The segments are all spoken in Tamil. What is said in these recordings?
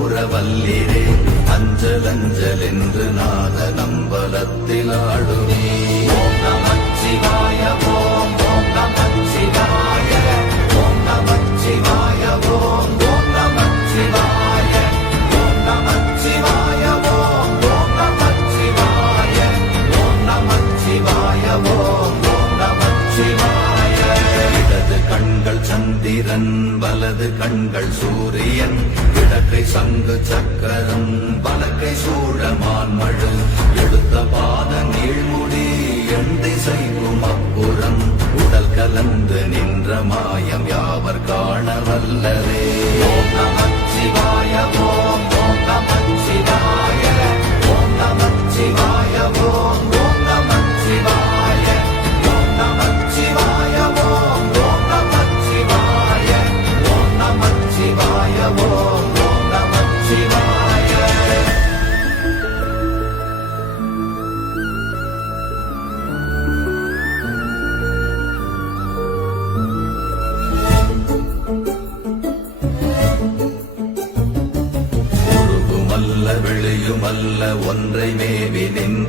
கூறவல்லிரே கூற அஞ்சல் அஞ்சல் என்று நாத நம்பலத்தில் ஆடுமே ஓம் நமச்சிவாய ஓம் ஓம் நமச்சிவாய ஓம் நமச்சிவாய ஓம் ஓம் நமச்சிவாய. சந்திரன் வலது கண்கள் சூரியன் கிழக்கை சங்கு சக்கரம் வலக்கை சூழமான் மழு. எடுத்த பாத நீழ்முடி எண் திசைக்கும் அப்புறம் உடல் கலந்து நின்ற மாயம் யாவர் காண வல்லரே ஓம்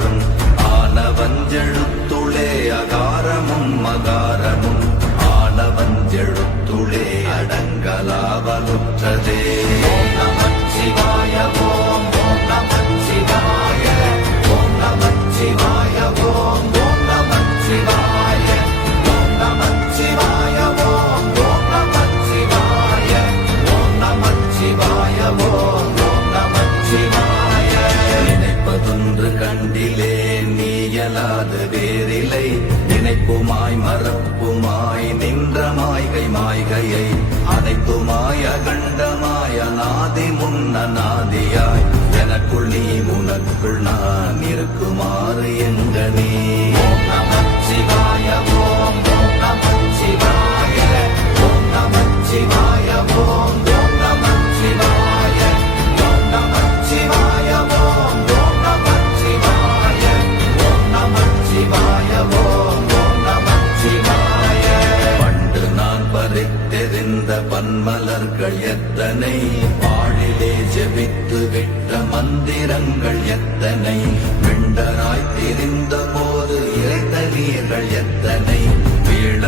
Adam. நின்ற மாய்கை மாய்கையை அனைத்துமாய கண்டமாய நாதி முன்ன நாதியாய். எனக்குள் நீ உனக்குள் நான் இருக்குமாறு எங்க நீ? சிவா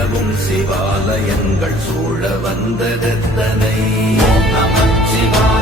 தினமும் சிவாலயங்கள் சூழ வந்ததெத்தனை நமச்சிவாய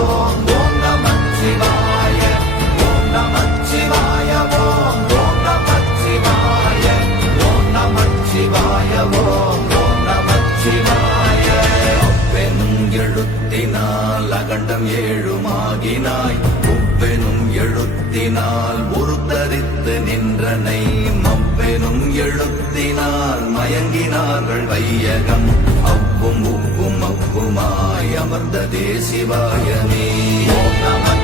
வையகம் அவ்வும் உவ்வும் அவ்வுமாய் அமர்ந்த தேசிவாயமே நம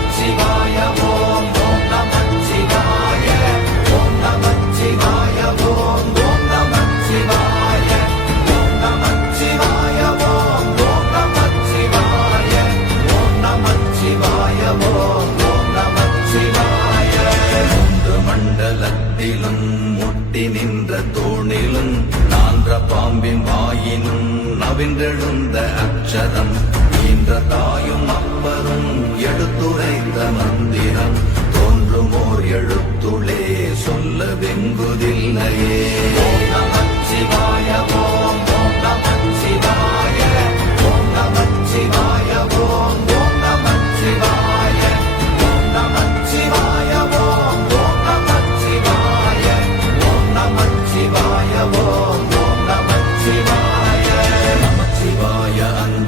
அச்சதம் இந்த தாயும் அப்பரும் எடுத்துரைத்தவர்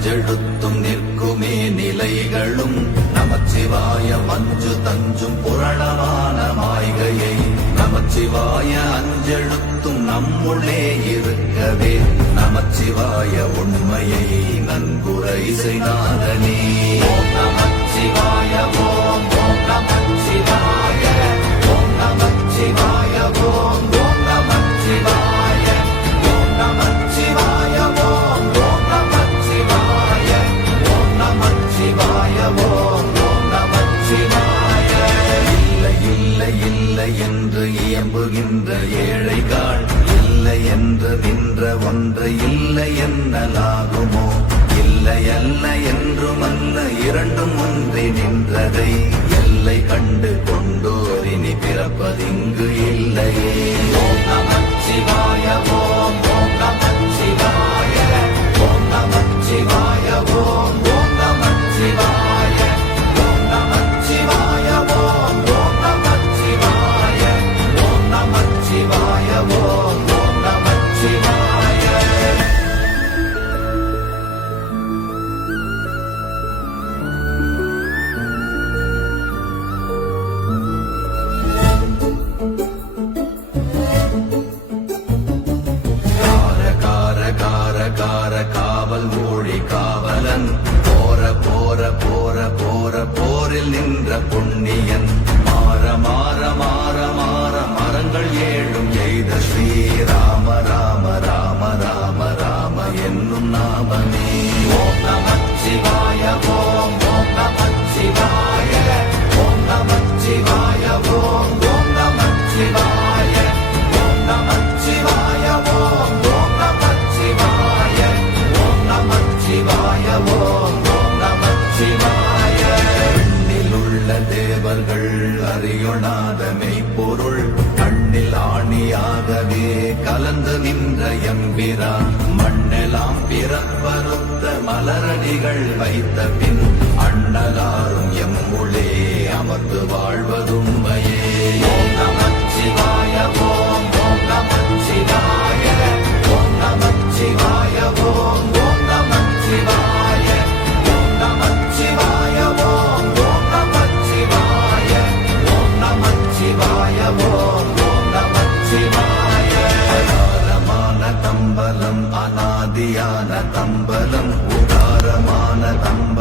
எழுத்தும் நிற்குமே நிலைகளும். நமச்சிவாய மஞ்சு தஞ்சும் புரணமான மாய்கையை நமச்சிவாய அஞ்செழுத்தும் நம்முள்ளே இருக்கவே. நமச்சிவாய உண்மையை நன்குரை செய்தானே நமச்சிவாய என்னலாகுமோ இல்லை அல்ல என்றும் அல்ல இரண்டும் ஒன்றி நின்றதை எல்லை கண்டு கொண்டோரினி பிறப்பதின் ஓம் நாமமே ஓம் நம சிவாய ஓம் ஓம் நம சிவாய ஓம் நம சிவாய ஓம் ஓம் நம சிவாய ஓம் நம சிவாய ஓம் ஓம் நம சிவாய ஓம் நம சிவாய ஓம் ஓம் நம சிவாய கண்ணில் கண்ணில் ஆணியாகவே கலந்து நின்ற எம்பிரான் எல்லாம் பிறப்பருத்த மலரடிகள் வைத்த பின் அண்ணலாரும் எம்முளே அமர்ந்து வாழ்வதுண்மையே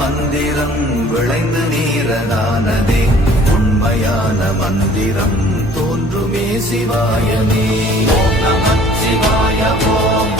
மந்திரம் விளைந்து நீரதானதே. உண்மையான மந்திரம் தோன்றுமே சிவாயமே. ஓம் நமச்சிவாய ஓம்.